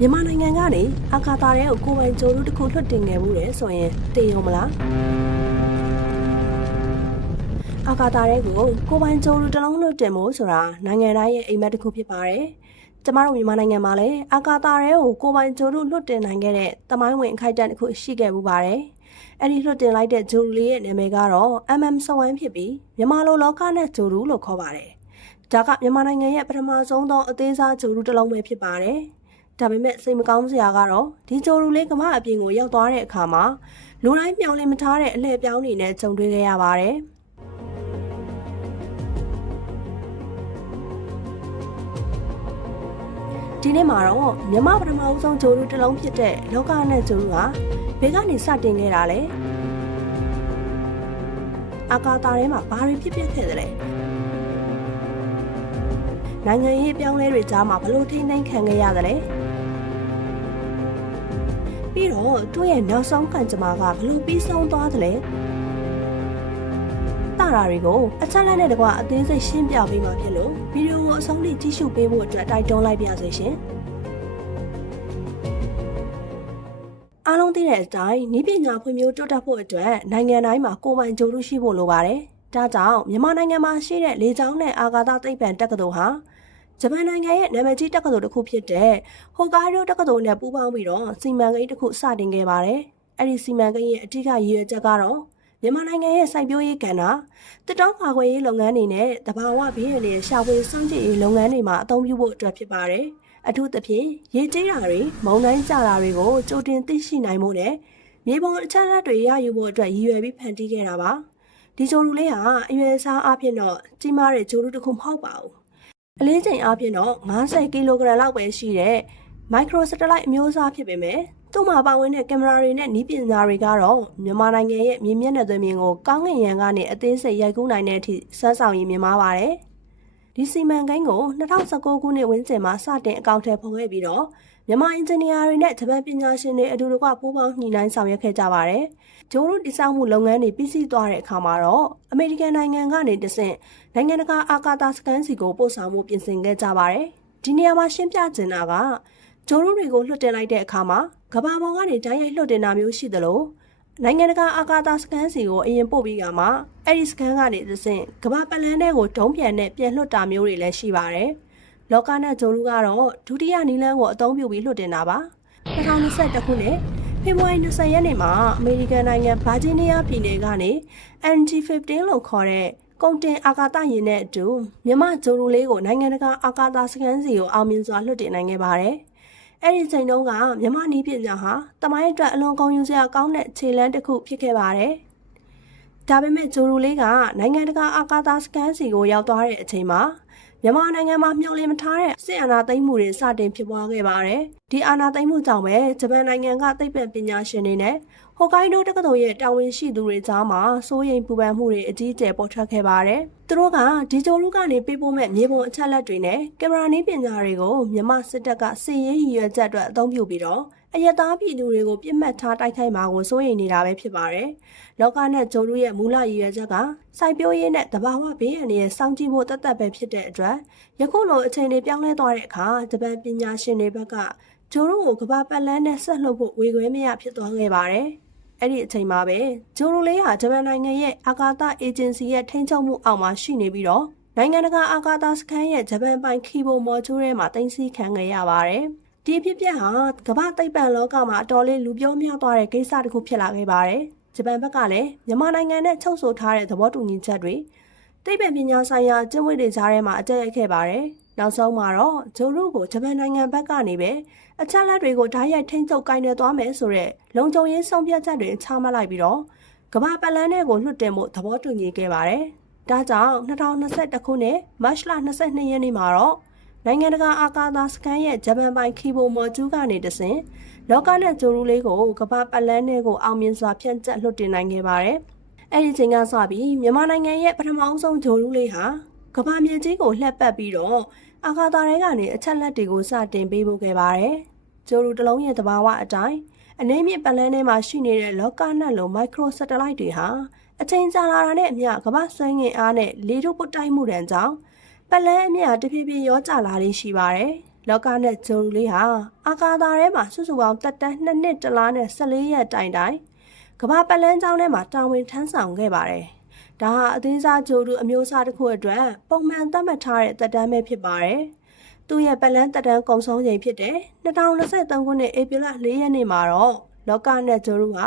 မြန်မာနိုင်ငံကနေအာကာသထဲကိုကိုယ်ပိုင်ကြိုးတစ်ခုလွှတ်တင်ခဲ့မှုတယ်ဆိုရင်သိရုံမလားအာကာသထဲကိုကိုယ်ပိုင်ကြိုးတစ်လုံးလွှတ်တင်မှုဆိုတာနိုင်ငံတိုင်းရဲ့အိမ်မက်တစ်ခုဖြစ်ပါတယ်ကျမတို့မြန်မာနိုင်ငံမှာလည်းအာကာသထဲကိုကိုယ်ပိုင်ကြိုးလွှတ်တင်နိုင်ခဲ့တဲ့သမိုင်းဝင်အခိုက်အတန့်တစ်ခုရှိခဲ့မှုပါတယ်အဲ့ဒီလွှတ်တင်လိုက်တဲ့ဂျိုလေးရဲ့နာမည်ကတော့ MM1 ဖြစ်ပြီးမြန်မာလိုလောကနဲ့ဂျိုလူလို့ခေါ်ပါတယ်ဒါကမြန်မာနိုင်ငံရဲ့ပထမဆုံးသောအသေးစားဂျိုလူတစ်လုံးပဲဖြစ်ပါတယ်ဒါပေမဲ့စိတ်မကောင်းစရာကတော့ဒီဂျိုလူလေးကမ္ဘာအပြင်ကိုရောက်သွားတဲ့အခါမှာလူတိုင်းမျှော်လင့်မထားတဲ့အလှည့်ပြောင်းတွေနဲ့ကြုံတွေ့ခဲ့ရပါတယ်ဒီနေ့မှာတော့မြန်မာပထမဆုံးဂျိုလူတစ်လုံးဖြစ်တဲ့လောကနဲ့ဂျိုလူကဘယ်ကနေစတင်ခဲ့တာလဲအာကာသထဲမှာဘာတွေဖြစ်ပျက်ခဲ့သလဲနိုင်ငံရေးပြောင်းလဲတွေကြားမှာဘလို့ထိမ့်သိမ်းခံခဲ့ရသလဲပြီးတော့သူ့ရဲ့နောက်ဆုံးခံကြမှာကဘလို့ပြီးဆုံးသွားသလဲတာရာတွေကိုအချက်လက်နဲ့တကွအသေးစိတ်ရှင်းပြပေးမှာဖြစ်လို့ဗီဒီယိုကိုအဆုံးထိကြည့်ရှုပေးဖို့အတွက်တိုက်တွန်းလိုက်ပါရစေရှင်အားလုံးသိတဲ့အတိုင်းနည်းပညာဖွံ့ဖြိုးတိုးတက်ဖို့အတွက်နိုင်ငံတိုင်းမှာကိုယ်ပိုင်ကြိုးလူရှိဖို့လိုပါတယ်ဒါကြောင့်မြန်မာနိုင်ငံမှာရှိတဲ့လေကြောင်းနဲ့အာကာသသိပ္ပံတက္ကသိုလ်ဟာဂျပန်နိုင်ငံရဲ့နာမည်ကြီးတက္ကသိုလ်တစ်ခုဖြစ်တဲ့ဟိုကိုင်ဒိုတက္ကသိုလ်နဲ့ပူးပေါင်းပြီးတော့စီမံကိန်းတစ်ခုစတင်ခဲ့ပါတယ်။အဲ့ဒီစီမံကိန်းရဲ့အဓိကရည်ရွယ်ချက်ကတော့မြန်မာနိုင်ငံရဲ့စိုက်ပျိုးရေးကဏ္ဍတစ်တောင်းကာကွယ်ရေးလုပ်ငန်းတွေနဲ့တဘာဝဘေးရန်တွေရှာဖွေစွန့်ကြည့်ရေးလုပ်ငန်းတွေမှာအသုံးပြုဖို့အတွက်ဖြစ်ပါတယ်။အထူးသဖြင့်ရေကြီးတာတွေမုန်တိုင်းကျတာတွေကိုကြိုတင်သိရှိနိုင်မှုနဲ့မြေပုံအချက်အလက်တွေရယူဖို့အတွက်ရည်ရွယ်ပြီးဖန်တီးခဲ့တာပါ။ဒီဂျိုလူလေးဟာအရွယ်အစားအဖြစ်တော့ကြီးမားတဲ့ဂျိုလူတစ်ခုမဟုတ်ပါဘူး။အလေးချိန်အားဖြင့်တော့50ကီလိုဂရမ်လောက်ပဲရှိတဲ့မိုက်ခရိုစတက်လိုက်အမျိုးအစားဖြစ်ပေမဲ့သူ့မှာပါဝင်တဲ့ကင်မရာတွေနဲ့နည်းပညာတွေကတော့မြန်မာနိုင်ငံရဲ့မြေမျက်နှာသွင်းမြင်ကိုကောင်းကင်ယံကနေအသေးစိတ်ရိုက်ကူးနိုင်တဲ့အထိစမ်းဆောင်ရည်မြင်မာပါတယ်။ဒီစီမံကိန်းကို2019ခုနှစ်ဝန်းကျင်မှာစတင်အကောင့်ထဲပေါ်ခဲ့ပြီးတော့မြန်မာအင်ဂျင်နီယာတွေနဲ့ဂျပန်ပညာရှင်တွေအတူတကွပူးပေါင်းညှိနှိုင်းဆောင်ရွက်ခဲ့ကြပါတယ်။ဂျိုးတို့တည်ဆောက်မှုလုပ်ငန်းတွေပြီးစီးသွားတဲ့အခါမှာတော့အမေရိကန်နိုင်ငံကနေတဆင့်နိုင်ငံတကာအာကာသစခန်းစီကိုပို့ဆောင်မှုပြင်ဆင်ခဲ့ကြပါတယ်။ဒီနေရာမှာရှင်းပြချင်တာကဂျိုးတို့တွေကိုလွှတ်တင်လိုက်တဲ့အခါမှာကမ္ဘာပေါ်ကနေဓာတ်ရိုက်လွှတ်တင်တာမျိုးရှိသလိုနိုင်ငံတကာအာကာသစခန်းစီကိုအရင်ပို့ပြီးကမှအဲ့ဒီစခန်းကနေတဆင့်ကမ္ဘာပတ်လန်းထဲကိုဒုံးပြန်နဲ့ပြန်လွှတ်တာမျိုးတွေလည်းရှိပါတယ်။လောကနဲ့ဂျိုလူကတော့ဒုတိယနီလန်းကိုအသုံးပြုပြီးလွှတ်တင်တာပါ2021ခုနှစ်ဖေဖော်ဝါရီ20ရက်နေ့မှာအမေရိကန်နိုင်ငံဗာဂျီးနီးယားပြည်နယ်ကနေ NG-15 လို့ခေါ်တဲ့ကုန်တင်အာကာသယာဉ်နဲ့အတူမြန်မာဂျိုလူလေးကိုနိုင်ငံတကာအာကာသစခန်းစီကိုအောင်မြင်စွာလွှတ်တင်နိုင်ခဲ့ပါတယ်။အဲ့ဒီချိန်တုန်းကမြန်မာနည်းပညာဟာတမိုင်းအတွက်အလွန်ကောင်းယူစရာကောင်းတဲ့ခြေလှမ်းတစ်ခုဖြစ်ခဲ့ပါတယ်။ဒါပေမဲ့ဂျိုလူလေးကနိုင်ငံတကာအာကာသစခန်းစီကိုရောက်သွားတဲ့အချိန်မှာမြန်မာနိုင်ငံမှာမျှော်လင့်မထားတဲ့စစ်အာဏာသိမ်းမှုတွေစတင်ဖြစ်ပွားခဲ့ပါတယ်။ဒီအာဏာသိမ်းမှုကြောင့်ပဲဂျပန်နိုင်ငံကသိပ္ပံပညာရှင်တွေနဲ့ဟိုကိုင်ဒိုတက္ကသိုလ်ရဲ့တာဝန်ရှိသူတွေကြားမှာစိုးရိမ်ပူပန်မှုတွေအကြီးအကျယ်ပေါ်ထွက်ခဲ့ပါတယ်။သူတို့ကဒီဂျိုလူကနေပေးပို့မဲ့မြေပုံအချက်လက်တွေနဲ့ကင်မရာနည်းပညာတွေကိုမြန်မာစစ်တပ်ကစစ်ရေးရည်ရွယ်ချက်အတွက်အသုံးပြုပြီးတော့အယက်သားပြည်သူတွေကိုပြစ်မှတ်ထားတိုက်ခိုက်မှာကိုစိုးရိမ်နေတာပဲဖြစ်ပါတယ်။လောကနဲ့ဂျိုလူရဲ့မူလရည်ရွယ်ချက်ကစိုက်ပျိုးရေးနဲ့တဘာဝဘေးအန္တရာယ်စောင့်ကြည့်ဖို့တတ်ပဲဖြစ်တဲ့အတွက်ယခုလိုအချိန်တွေပြောင်းလဲသွားတဲ့အခါဂျပန်ပညာရှင်တွေဘက်ကဂျိုလူကိုကမ္ဘာပတ်လန်းနဲ့ဆက်လှုပ်ဖို့ဝေခွဲမရဖြစ်သွားခဲ့ပါတယ်။အဲ့ဒီအချိန်မှာပဲဂျိုလူလေးဟာဂျပန်နိုင်ငံရဲ့အာကာသအေဂျင်စီရဲ့ထိန်းချုပ်မှုအောက်မှာရှိနေပြီးတော့နိုင်ငံတကာအာကာသစခန်းရဲ့ဂျပန်ပိုင်ခီဘိုမော်ဂျူးထဲမှာတင်စီခံခဲ့ရပါတယ်။ဒီဖြစ်ပျက်ဟာကမ္ဘာသိပ္ပံလောကမှာအတော်လေးလူပြောများသွားတဲ့ကိစ္စတစ်ခုဖြစ်လာခဲ့ပါတယ်။ဂျပန်ဘက်ကလည်းမြန်မာနိုင်ငံနဲ့ချုပ်ဆိုထားတဲ့သဘောတူညီချက်တွေသိပ္ပံပညာဆိုင်ရာကျင့်ဝတ်တွေကြားထဲမှာအကျက်ရိုက်ခဲ့ပါတယ်။နောက်ဆုံးမှာတော့ဂျိုလူကိုဂျပန်နိုင်ငံဘက်ကနေပဲအချက်လက်တွေကိုဓာတ်ရိုက်ထိန်းချုပ်ကိုင်တွယ်သွားမယ်ဆိုတဲ့လုံခြုံရေးဆုံးဖြတ်ချက်တွေချမှတ်လိုက်ပြီးတော့ကမ္ဘာပတ်လန်းထဲကိုလွှတ်တင်ဖို့သဘောတူညီခဲ့ပါတယ်။ဒါကြောင့်2021ခုနှစ်မတ်လ22ရက်နေ့မှာတော့နိုင်ငံတကာအာကာသစခန်းရဲ့ဂျပန်ပိုင်ခီဘိုမော်ဂျူးကနေတဆင့်လောကနဲ့ဂျိုလူလေးကိုကမ္ဘာပတ်လန်းထဲကိုအောင်မြင်စွာဖြန့်ကျက်လွှတ်တင်နိုင်ခဲ့ပါတယ်။အဲ့ဒီချိန်ကစပြီးမြန်မာနိုင်ငံရဲ့ပထမဆုံးဂျိုလူလေးဟာကမ္ဘာမြေကြီးကိုလှည့်ပတ်ပြီးတော့အာကာသထဲကနေအချက်လက်တွေကိုစတင်ပေးပို့ခဲ့ပါတယ်။ဂျိုလူတစ်လုံးရဲ့သဘာဝအတိုင်းအနေမြင့်ပတ်လန်းထဲမှာရှိနေတဲ့လောကနက်လိုမိုက်ခရိုစတက်လိုက်တွေဟာအချိန်ကြာလာတာနဲ့အမျှကမ္ဘာဆွဲငင်အားနဲ့လေထုပုတ်တိုက်မှုတန်းကြောင့်ပတ်လန်းအမြတဖြည်းဖြည်းရောကျလာလေးရှိပါတယ် လောကနဲ့ဂျိုရူလေးဟာအာကာသထဲမှာစုစုပေါင်းတက်တန်း2နှစ်တလားနဲ့14ရက်တိုင်ကမ္ဘာပတ်လန်းကျောင်းထဲမှာတာဝန်ထမ်းဆောင်ခဲ့ပါတယ်။ဒါဟာအသေးစားဂျိုရူအမျိုးအစားတစ်ခုအတွက်ပုံမှန်သတ်မှတ်ထားတဲ့တက်တန်းပဲဖြစ်ပါတယ်။သူ့ရဲ့ပတ်လန်းတက်တန်းကုန်ဆုံးချိန်ဖြစ်တဲ့2023ခုနှစ်ဧပြီလ4ရက်နေ့မှာတော့လောကနဲ့ဂျိုရူဟာ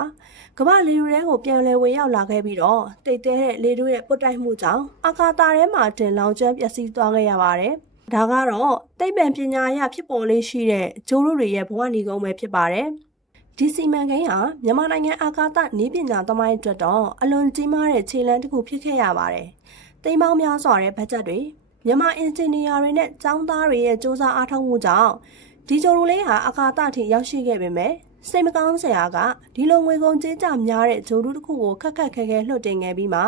ကမ္ဘာလေထုထဲကိုပြန်လည်ဝင်ရောက်လာခဲ့ပြီးတော့တိတ်တဲတဲ့လေထုရဲ့ပုတ်တိုက်မှုကြောင့်အာကာသထဲမှာတင်လောင်ကျွမ်းပျက်စီးသွားခဲ့ရပါတယ်။ဒါကတော့သိပ္ပံပညာအရဖြစ်ပေါ်လေးရှိတဲ့ဂျိုရူတွေရဲ့ဘဝနေကုန်းပဲဖြစ်ပါတယ်။ဒီစီမံကိန်းဟာမြန်မာနိုင်ငံအာကာသနည်းပညာသမိုင်းအတွက်တော့အလွန်ကြီးမားတဲ့ခြေလှမ်းတစ်ခုဖြစ်ခဲ့ရပါတယ်။သိန်းပေါင်းများစွာတဲ့ဘတ်ဂျက်တွေမြန်မာအင်ဂျင်နီယာတွေနဲ့ကျောင်းသားတွေရဲ့စူးစမ်းအားထုတ်မှုကြောင့်ဒီဂျိုရူလေးဟာအာကာသထိရောက်ရှိခဲ့ပေမဲ့စိတ်မကောင်းစရာကဒီလိုငွေကုန်ကြေးကျများတဲ့ဂျိုရူတစ်ခုကိုခက်ခက်ခဲခဲလွှတ်တင်ခဲ့ပြီးမှ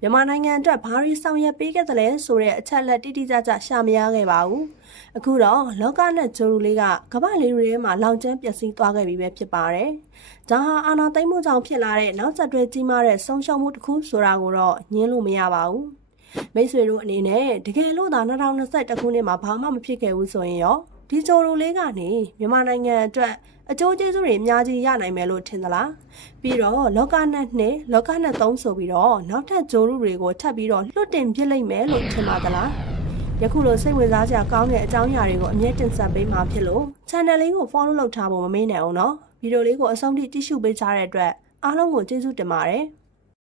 မြန်မာနိုင်ငံအတွက်ဘာတွေဆောင်ရွက်ပေးခဲ့သလဲဆိုတဲ့အချက်လက်တိတိကျကျရှာမရခဲ့ပါဘူး။အခုတော့လောကနဲ့ဂျိုရူလေးကကမ္ဘာလေထုထဲမှာလောင်ကျွမ်းပျက်စီးသွားခဲ့ပြီပဲဖြစ်ပါတယ်။ဒါဟာအာဏာသိမ်းမှုကြောင့်ဖြစ်လာတဲ့နောက်ဆက်တွဲကြီးမားတဲ့ဆုံးရှုံးမှုတစ်ခုဆိုတာကိုတော့ညင်းလို့မရပါဘူး။မိတ်ဆွေတို့အနေနဲ့တကယ်လို့သာ2021ခုနှစ်မှာဘာမှမဖြစ်ခဲ့ဘူးဆိုရင်ရောဒီဂျိုရူလေးကနေမြန်မာနိုင်ငံအတွက်အကျိုးကျေးဇူးတွေအများကြီးရနိုင်မယ်လို့ထင်သလားပြီးတော့လောကနဲ့2လောကနဲ့3ဆိုပြီးတော့နောက်ထပ်ဂျိုရူတွေကိုထပ်ပြီးတော့လွတ်တင်ပြစ်လိုက်မယ်လို့ထင်ပါသလားယခုလိုစိတ်ဝင်စားစရာကောင်းတဲ့အကြောင်းအရာတွေကိုအမြဲတင်ဆက်ပေးမှာဖြစ်လို့ channel လေးကို follow လုပ်ထားဖို့မမေ့နဲ့အောင်နော်ဗီဒီယိုလေးကိုအဆုံးထိကြည့်ရှုပေးကြတဲ့အတွက်အားလုံးကိုကျေးဇူးတင်ပါတယ်